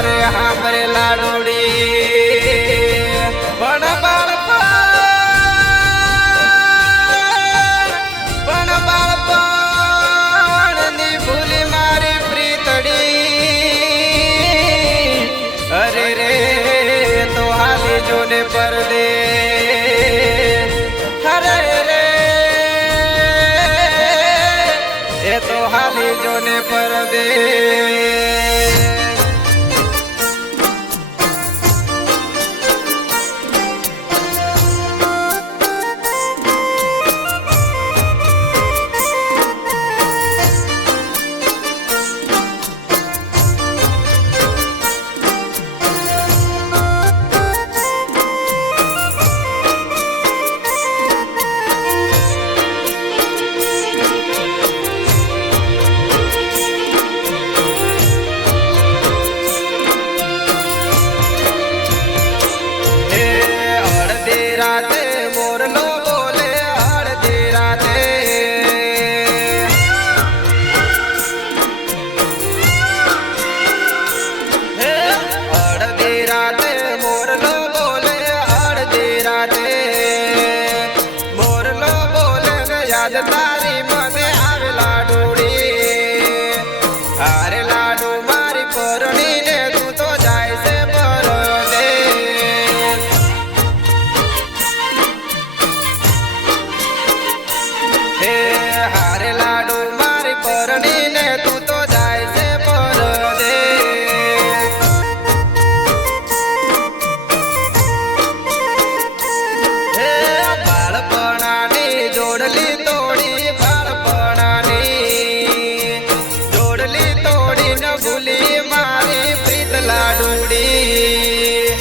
મારે હાંભરે લાડુડી પણ બાળપણની ભૂલી મારી પ્રીતડી અરે રે તો હાલી જોને પરદે અરે રે એ તો હાલી જોને પરદે રાતે મોરલો બોલે અડધી રાતે અડધી રાતે મોરલો બોલે અડધી રાતે મોરલો બોલે યાદ તારી મને આવે લાડુડી હારે લાડુ મારી પરણી ને તું તો જાય છે પરદે હારે લાડુ મારી પરણી ને તું તો જાય છે પરદે બાળપણાની જોડલી તોડી બાળપણાની જોડલી તોડી ન ભૂલી મારી પ્રીત લાડુડી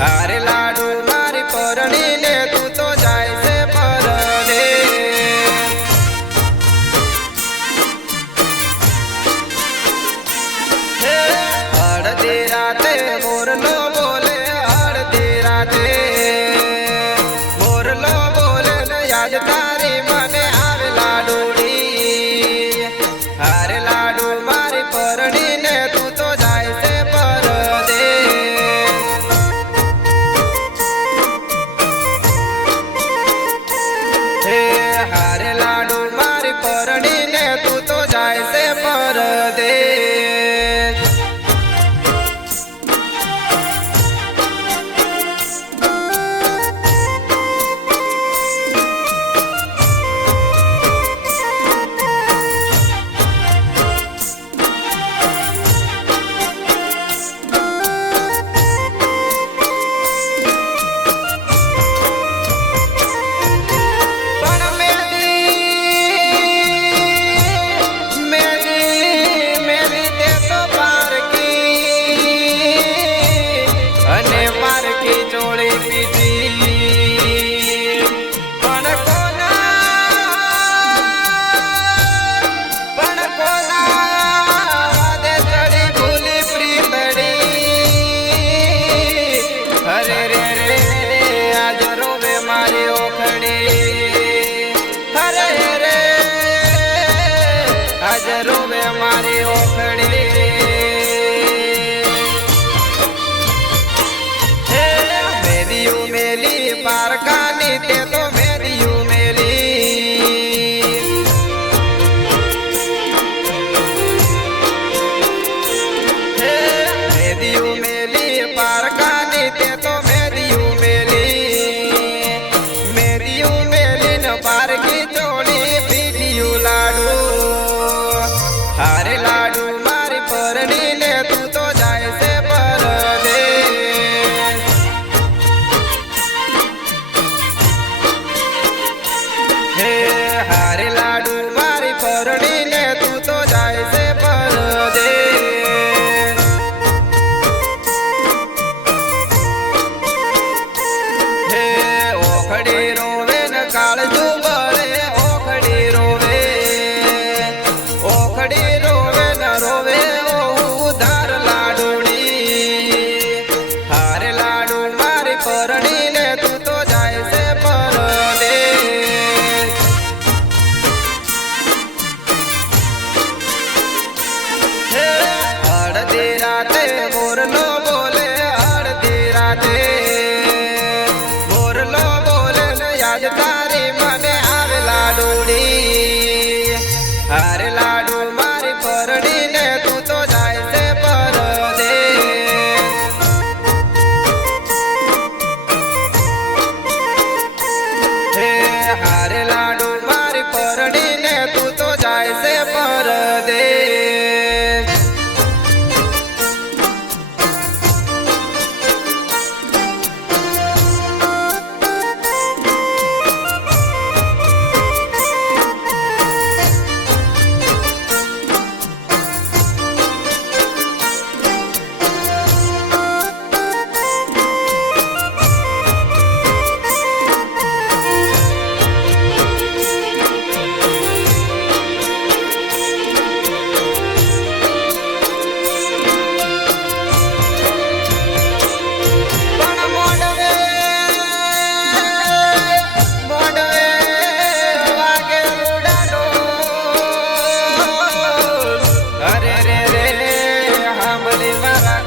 હારે લાડુ મારી પરણી ને તું તો જાય છે પરદે અડધી રાતે મોરલો બોલે અડધી રાતે મોરલો બોલે યાદ તારી મને આવે લાડુડી હારે લાડુ મારી પરણી ને તું તો જાય છે પરદે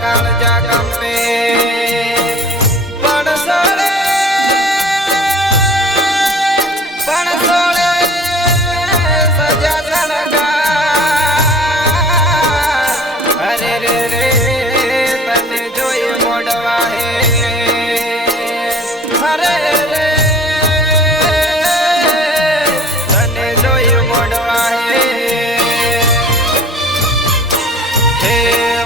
કાળજા કંપે પણ સોળે સજા સળગા અરે રે રે તને જોઈ મોડવા હે અરે રે તને જોઈ મોડવા હે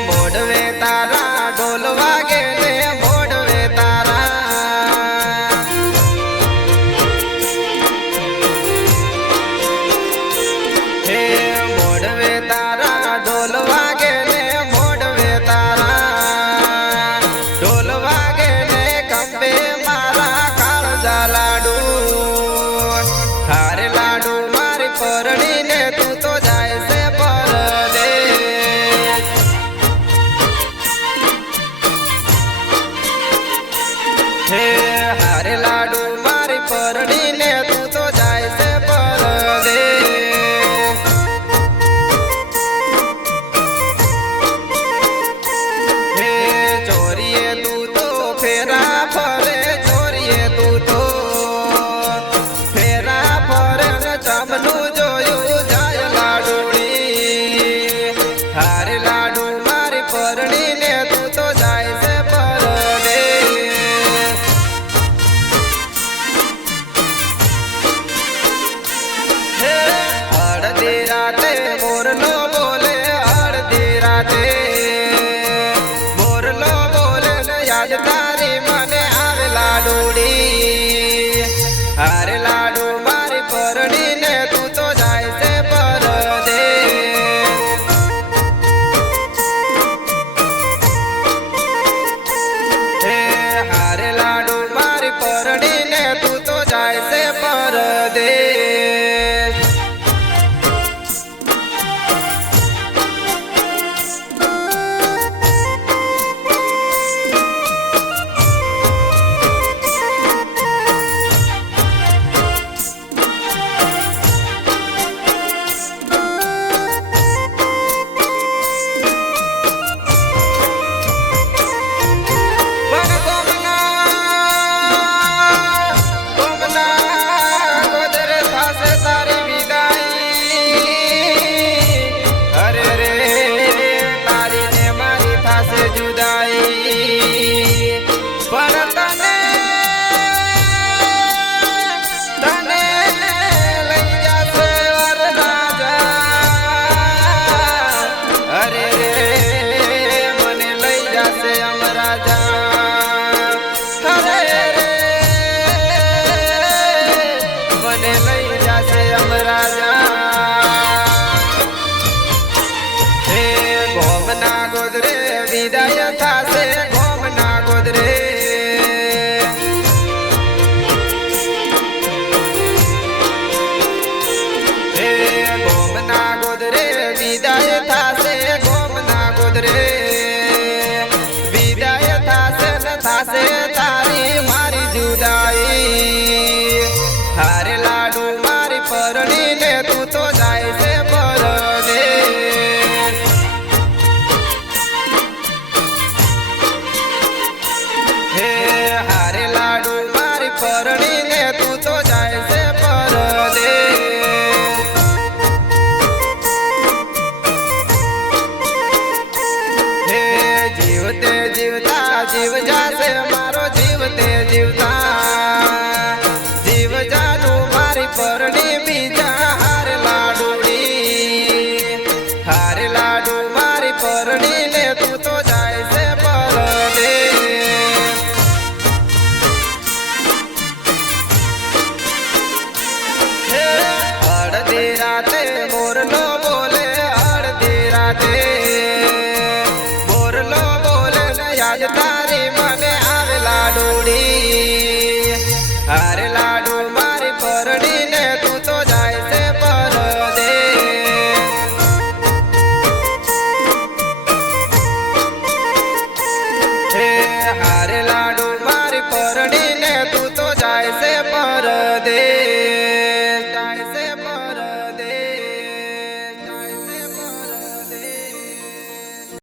મોડવે તારા ઢોલ વાગે ને મોડવે તારા હે મોડવે તારા ઢોલ વાગે ને મોડવે તારા ઢોલ વાગે ને કંપે મારા કાળજા લાડુ હારે લાડુ મારી પરણી ને તું તો જાય છે પરદેશ હે હારે લાડુ મારી પરણી ને તું તો જાય છે પરદેશ હે ચોરીએ તું તો ફેરા ફરે ચોરીએ તું તો ફેરા ફરે ને ચમનું જોયું જાય લાડુડી હારે લાડુ મારી પરણી ને તું તો જાય છે પરદેશ હે અડધી રાતે મોરલો બોલે અડધી રાતે મોરલો બોલે ને યાદ તારી મને આવે લાડુડી હારે લાડુ મારી પરણી ને તું તો જાય છે પરદેશ હે હારે લાડુ મારી પરણી ને તું તો જાય છે પરદેશ પણ ગોમના ગોદરે થાશે તારી વિદાઈ અરે રે તારી ને મારી થાશે જુદાઈ પણ તને લઈ જશે વરરાજા અરે રે મને લઈ જશે અમરાજા અરે રે મને લઈ જશે અમરાજા હે ગોમના ગોદરે વિદાય થાશે ગોમના ગોદરે હે ગોમના ગોદરે વિદાય થાશે ગોમના ગોદરે વિદાય થાશે ને થાશે તારી મારી જુદાઈ હારે લાડુ મારી પરણી ને તું તો જાય છે પરદેશ હે હારે લાડુ મારી પરણી ને તું તો જાય છે પરદેશ હે જીવતે જીવતા જીવ જાશે મારો જીવતે જીવતા